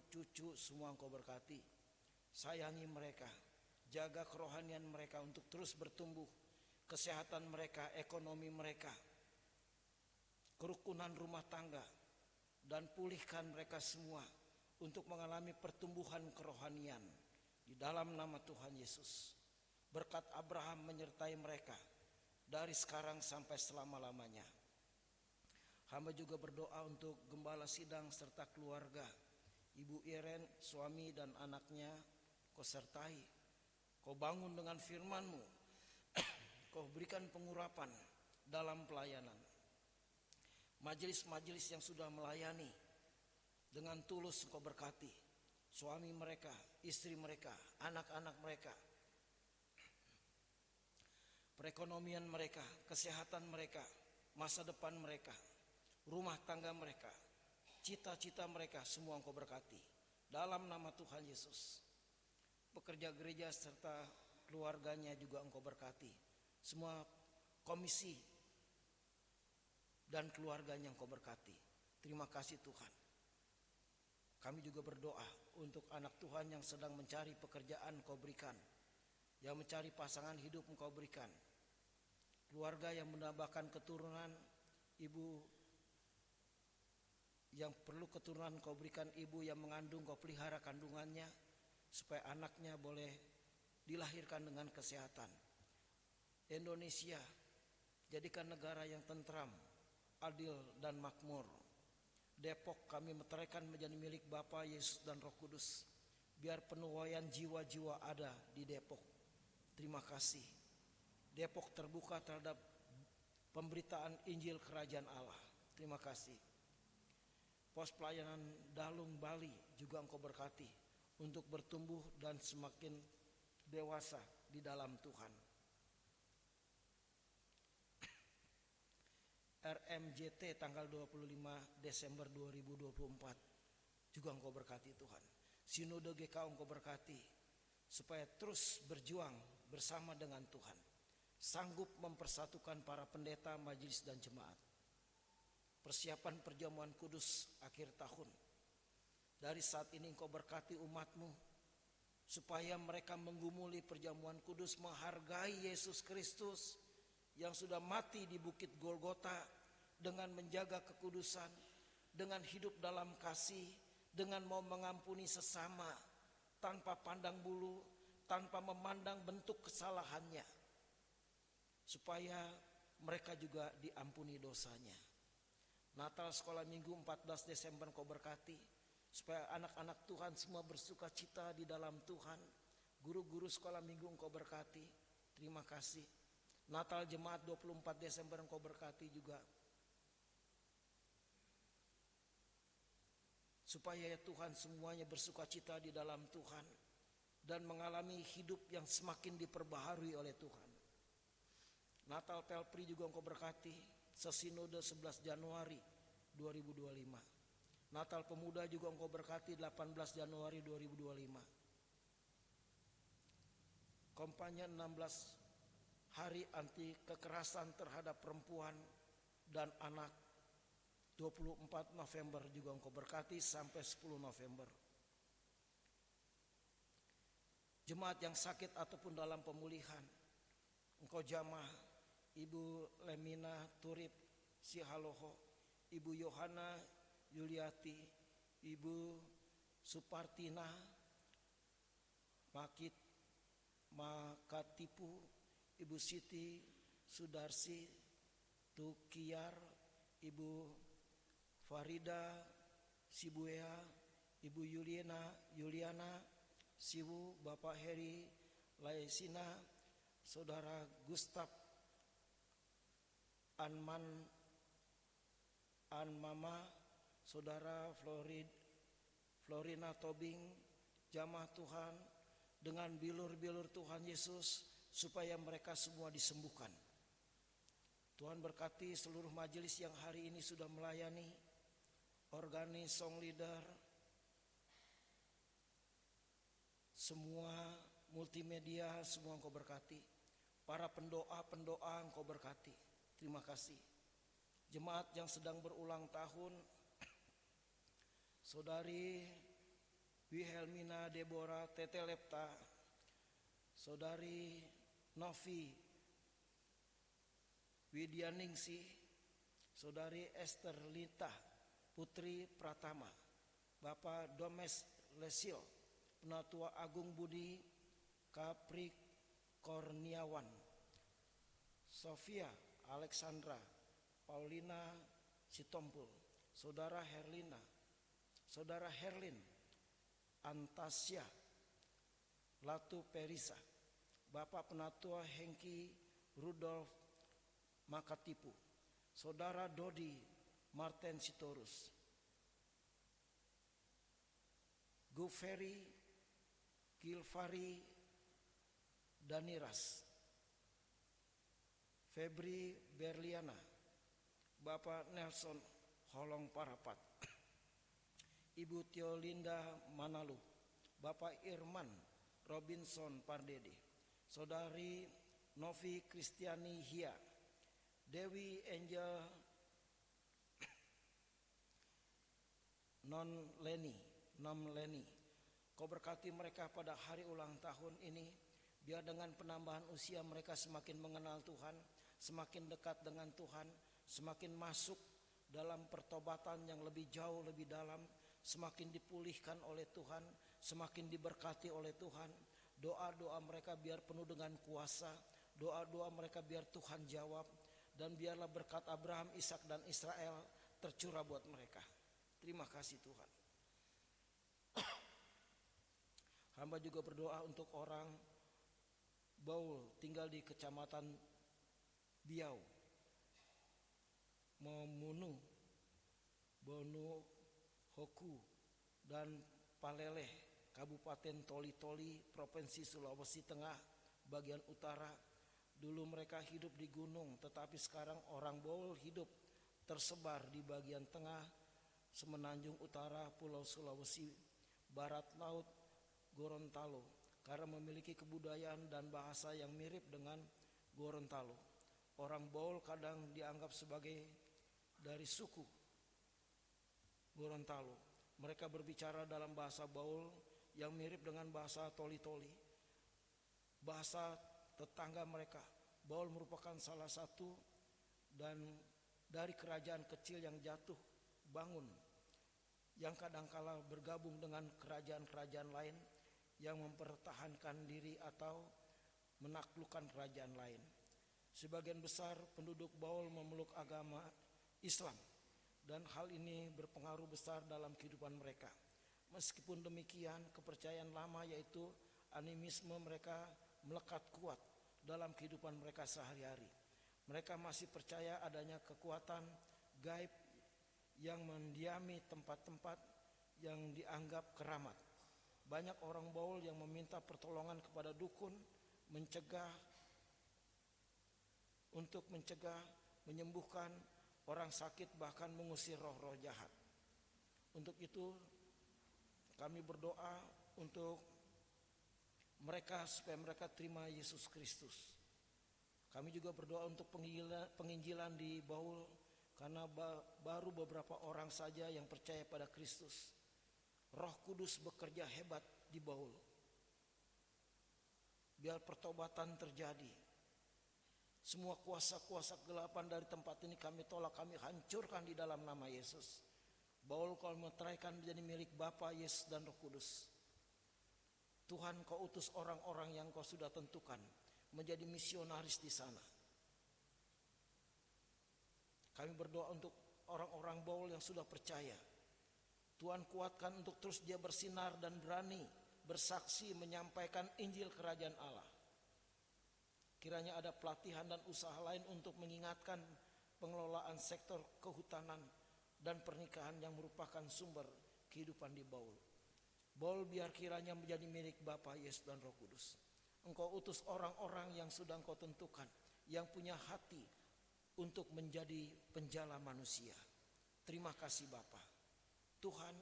cucu, semua Engkau berkati. Sayangi mereka, jaga kerohanian mereka untuk terus bertumbuh, kesehatan mereka, ekonomi mereka, kerukunan rumah tangga, dan pulihkan mereka semua untuk mengalami pertumbuhan kerohanian di dalam nama Tuhan Yesus. Berkat Abraham menyertai mereka dari sekarang sampai selama-lamanya. Hamba juga berdoa untuk gembala sidang serta keluarga, Ibu Iren, suami dan anaknya. Kau sertai, Kau bangun dengan firman-Mu, Kau berikan pengurapan dalam pelayanan. Majelis-majelis yang sudah melayani dengan tulus Kau berkati suami mereka, istri mereka, anak-anak mereka, perekonomian mereka, kesehatan mereka, masa depan mereka, rumah tangga mereka, cita-cita mereka, semua Engkau berkati dalam nama Tuhan Yesus. Pekerja gereja serta keluarganya juga Engkau berkati, semua komisi dan keluarganya Engkau berkati. Terima kasih Tuhan. Kami juga berdoa untuk anak Tuhan yang sedang mencari pekerjaan Engkau berikan, yang mencari pasangan hidup Engkau berikan, keluarga yang menambahkan keturunan, ibu yang perlu keturunan Kau berikan, ibu yang mengandung Kau pelihara kandungannya, supaya anaknya boleh dilahirkan dengan kesehatan. Indonesia, jadikan negara yang tentram, adil dan makmur. Depok kami meteraikan menjadi milik Bapa, Yesus dan Roh Kudus. Biar penuaian jiwa-jiwa ada di Depok. Terima kasih. Depok terbuka terhadap pemberitaan Injil Kerajaan Allah. Terima kasih. Pos pelayanan Dalung Bali juga Engkau berkati untuk bertumbuh dan semakin dewasa di dalam Tuhan. RMJT tanggal 25 Desember 2024 juga Engkau berkati Tuhan. Sinode GK Engkau berkati supaya terus berjuang bersama dengan Tuhan, sanggup mempersatukan para pendeta, majelis dan jemaat. Persiapan perjamuan kudus akhir tahun. Dari saat ini Engkau berkati umat-Mu supaya mereka menggumuli perjamuan kudus, menghargai Yesus Kristus yang sudah mati di bukit Golgota dengan menjaga kekudusan, dengan hidup dalam kasih, dengan mau mengampuni sesama tanpa pandang bulu, tanpa memandang bentuk kesalahannya, supaya mereka juga diampuni dosanya. Natal sekolah minggu 14 Desember Engkau berkati, supaya anak-anak Tuhan semua bersuka cita di dalam Tuhan. Guru-guru sekolah minggu Engkau berkati, terima kasih. Natal jemaat 24 Desember Engkau berkati juga, supaya ya Tuhan semuanya bersuka cita di dalam Tuhan dan mengalami hidup yang semakin diperbaharui oleh Tuhan. Natal Pelpri juga Engkau berkati, sesinode 11 Januari 2025. Natal Pemuda juga Engkau berkati 18 Januari 2025. Kampanye 16 Hari Anti Kekerasan Terhadap Perempuan dan Anak 24 November juga Engkau berkati sampai 10 November. Jemaat yang sakit ataupun dalam pemulihan Engkau jamah Ibu Lemina Turip Sihaloho, Ibu Yohana Yuliati, Ibu Supartina Makatipu, Ibu Siti Sudarsi Tukiar, Ibu Farida Sibuea, Ibu Yuliana Siwu, Bapak Heri Laesina, Saudara Gustaf Anmama, Saudara Florina Tobing, jamaah Tuhan dengan bilur-bilur Tuhan Yesus, supaya mereka semua disembuhkan. Tuhan berkati seluruh majelis yang hari ini sudah melayani, organis, song leader, semua multimedia, semua Engkau berkati. Para pendoa Engkau berkati. Terima kasih. Jemaat yang sedang berulang tahun, Saudari Wilhelmina Deborah Tete Lepta, Saudari Novi Widyaningsih, Saudari Esther Lita Putri Pratama, Bapak Domes Lesil, Penatua Agung Budi Kaprikorniawan, Sofia Alexandra Paulina Sitompul, Saudara Herlin Antasya Latu Perisa, Bapak Penatua Hengki Rudolf Makatipu, Saudara Dodi Martin Sitorus, Guferi Gilvari Daniras, Febri Berliana, Bapak Nelson Holong Parapat, Ibu Teolinda Manalu, Bapak Irman Robinson Pardede, Saudari Novi Kristiani Hia, Dewi Angel Nom Leni. Kau berkati mereka pada hari ulang tahun ini, biar dengan penambahan usia mereka semakin mengenal Tuhan, semakin dekat dengan Tuhan, semakin masuk dalam pertobatan yang lebih jauh, lebih dalam, semakin dipulihkan oleh Tuhan, semakin diberkati oleh Tuhan. Doa-doa mereka biar penuh dengan kuasa, doa-doa mereka biar Tuhan jawab, dan biarlah berkat Abraham, Ishak dan Israel tercurah buat mereka. Terima kasih Tuhan. Hamba juga berdoa untuk orang Baul tinggal di Kecamatan Biau, Momunu, Bonu Hoku, dan Paleleh, Kabupaten Toli-Toli, Provinsi Sulawesi Tengah, bagian utara. Dulu mereka hidup di gunung, tetapi sekarang orang Baul hidup tersebar di bagian tengah, semenanjung utara Pulau Sulawesi, barat laut Gorontalo, karena memiliki kebudayaan dan bahasa yang mirip dengan Gorontalo. Orang Baul kadang dianggap sebagai dari suku Gorontalo. Mereka berbicara dalam bahasa Baul yang mirip dengan bahasa toli-toli, bahasa tetangga mereka. Baul merupakan salah satu dan dari kerajaan kecil yang jatuh bangun, yang kadangkala bergabung dengan kerajaan-kerajaan lain yang mempertahankan diri atau menaklukkan kerajaan lain. Sebagian besar penduduk Baul memeluk agama Islam dan hal ini berpengaruh besar dalam kehidupan mereka. Meskipun demikian, kepercayaan lama yaitu animisme mereka melekat kuat dalam kehidupan mereka sehari-hari. Mereka masih percaya adanya kekuatan gaib yang mendiami tempat-tempat yang dianggap keramat. Banyak orang Baul yang meminta pertolongan kepada dukun untuk mencegah, menyembuhkan orang sakit, bahkan mengusir roh-roh jahat. Untuk itu kami berdoa untuk mereka supaya mereka terima Yesus Kristus. Kami juga berdoa untuk penginjilan di Baul karena baru beberapa orang saja yang percaya pada Kristus. Roh Kudus bekerja hebat di Baul. Biar pertobatan terjadi. Semua kuasa-kuasa kegelapan dari tempat ini kami tolak, kami hancurkan di dalam nama Yesus. Baul kau meteraikan menjadi milik Bapa, Yesus dan Roh Kudus. Tuhan, kau utus orang-orang yang kau sudah tentukan menjadi misionaris di sana. Kami berdoa untuk orang-orang Baul yang sudah percaya. Tuhan kuatkan untuk terus dia bersinar dan berani bersaksi menyampaikan Injil Kerajaan Allah. Kiranya ada pelatihan dan usaha lain untuk mengingatkan pengelolaan sektor kehutanan dan pernikahan yang merupakan sumber kehidupan di Baul. Baul biar kiranya menjadi milik Bapa, Yesus dan Roh Kudus. Engkau utus orang-orang yang sudah engkau tentukan, yang punya hati untuk menjadi penjala manusia. Terima kasih Bapa. Tuhan,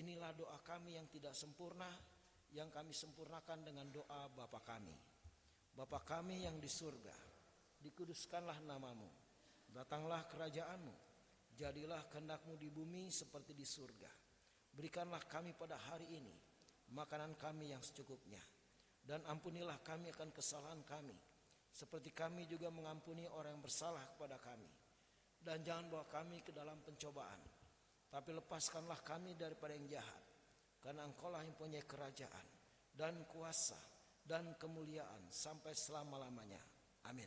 inilah doa kami yang tidak sempurna, yang kami sempurnakan dengan doa Bapa kami. Bapa kami yang di surga, dikuduskanlah namamu, datanglah kerajaanmu, jadilah kehendak-Mu di bumi seperti di surga. Berikanlah kami pada hari ini makanan kami yang secukupnya, dan ampunilah kami akan kesalahan kami, seperti kami juga mengampuni orang yang bersalah kepada kami. Dan jangan bawa kami ke dalam pencobaan, tapi lepaskanlah kami daripada yang jahat, karena Engkau lah yang punya kerajaan dan kuasa dan kemuliaan sampai selama-lamanya. Amin.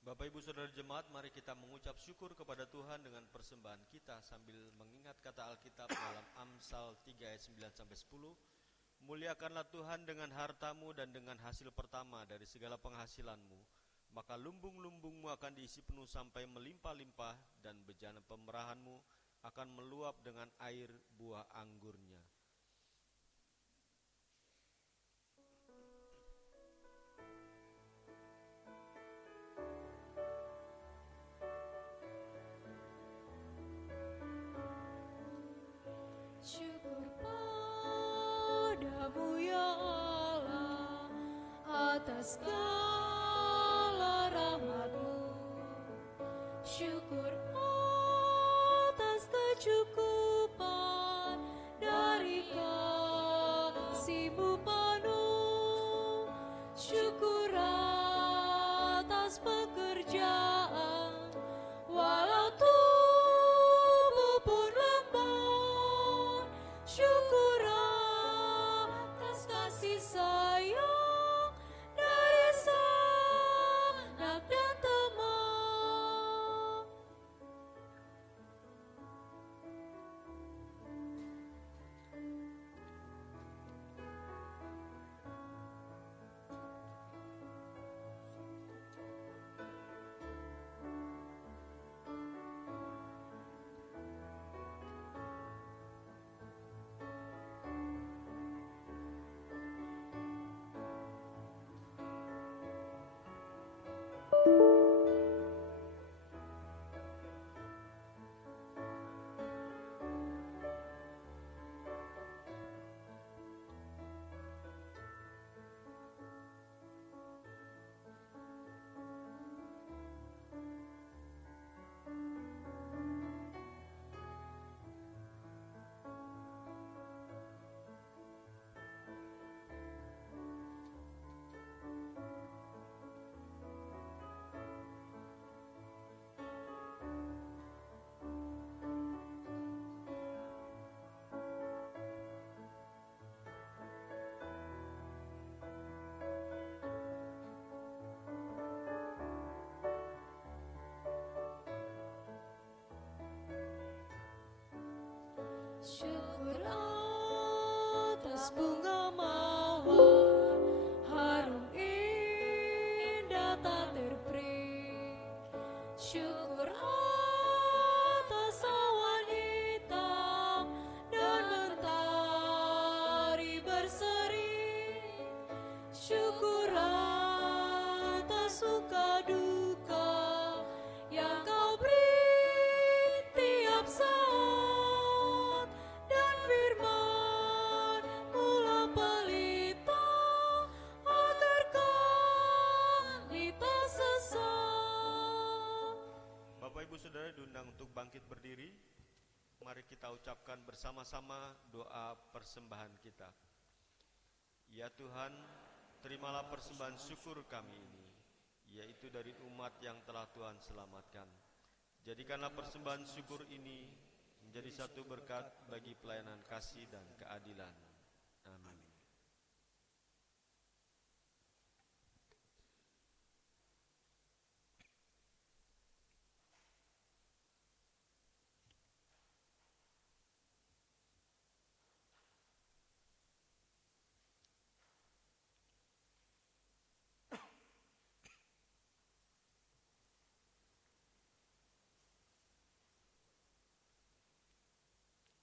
Bapak Ibu Saudara Jemaat, mari kita mengucap syukur kepada Tuhan dengan persembahan kita sambil mengingat kata Alkitab dalam Amsal 3 ayat 9-10. Muliakanlah Tuhan dengan hartamu dan dengan hasil pertama dari segala penghasilanmu, maka lumbung-lumbungmu akan diisi penuh sampai melimpah-limpah, dan bejana pemerahanmu akan meluap dengan air buah anggurnya. Syukur padamu ya Allah atas segala rahmat-Mu. Syukur atas kecukupan dari kasih-Mu penuh. Syukur atas pekerjaan walau tubuh pun lemah. Syukur atas kasih sayang dari Syukur atas bunga mawar harum indah tak terperi. Syukur atas awan hitam dan mentari berseri. Syukur atas suka duka yang kau beri tiap saat, dan firman mula pelita agar kami tak sesat. Bapak Ibu Saudara diundang untuk bangkit berdiri. Mari kita ucapkan bersama-sama doa persembahan kita. Ya Tuhan, terimalah persembahan syukur kami ini, yaitu dari umat yang telah Tuhan selamatkan. Jadikanlah persembahan syukur ini menjadi satu berkat bagi pelayanan kasih dan keadilan. Amin.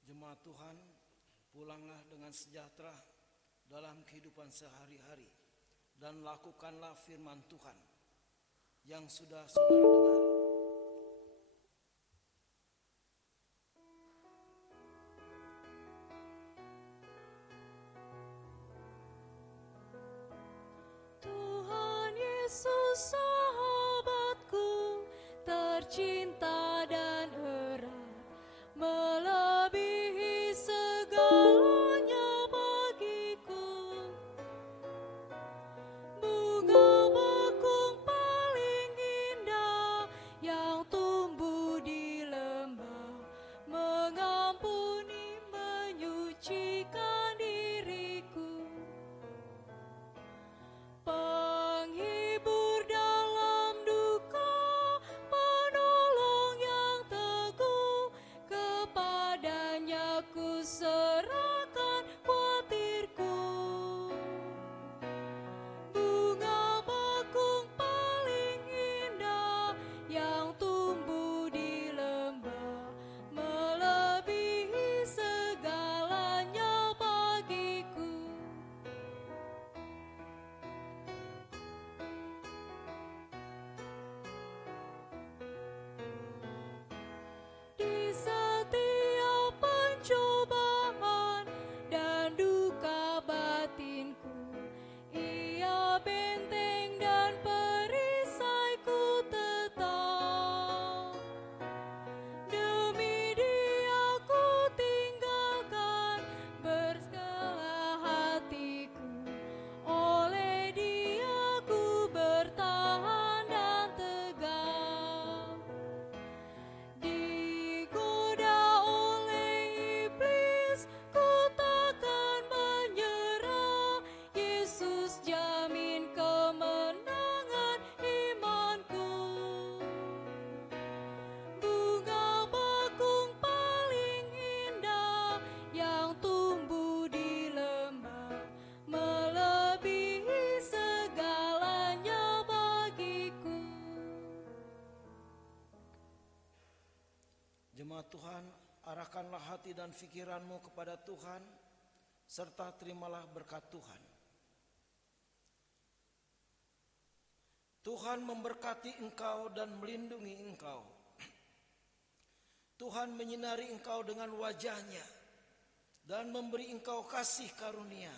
Jemaat Tuhan, pulanglah dengan sejahtera dalam kehidupan sehari-hari dan lakukanlah firman Tuhan yang sudah saudara dengar. Tuhan Yesus sahabatku, tercinta dan erat, melebihi segalanya bagiku. Bunga bakung paling indah yang tumbuh di lembah, mengampuni, menyucikan diriku. Penghibur dalam duka, penolong yang teguh, kepadanya ku serahkan khawatirku. Bunga bakung paling indah yang tumbuh di lembah, melebihi segalanya bagiku. Di setiap pencobaan dan duka batinku, Ia benteng dan perisaiku tetap. Demi Dia ku tinggalkan bersegala hatiku, oleh Dia ku bertahan dan tegak. Digoda oleh iblis, ku takkan menyerah. Yesus jamin kemenangan imanku. Bunga bakung paling indah yang tumbuh di lembah, melebihi segalanya bagiku. Jemaat Tuhan, arahkanlah hati dan pikiranmu kepada Tuhan, serta terimalah berkat Tuhan. Tuhan memberkati engkau dan melindungi engkau. Tuhan menyinari engkau dengan wajah-Nya dan memberi engkau kasih karunia.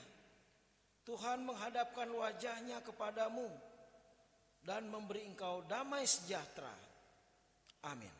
Tuhan menghadapkan wajah-Nya kepadamu dan memberi engkau damai sejahtera. Amin.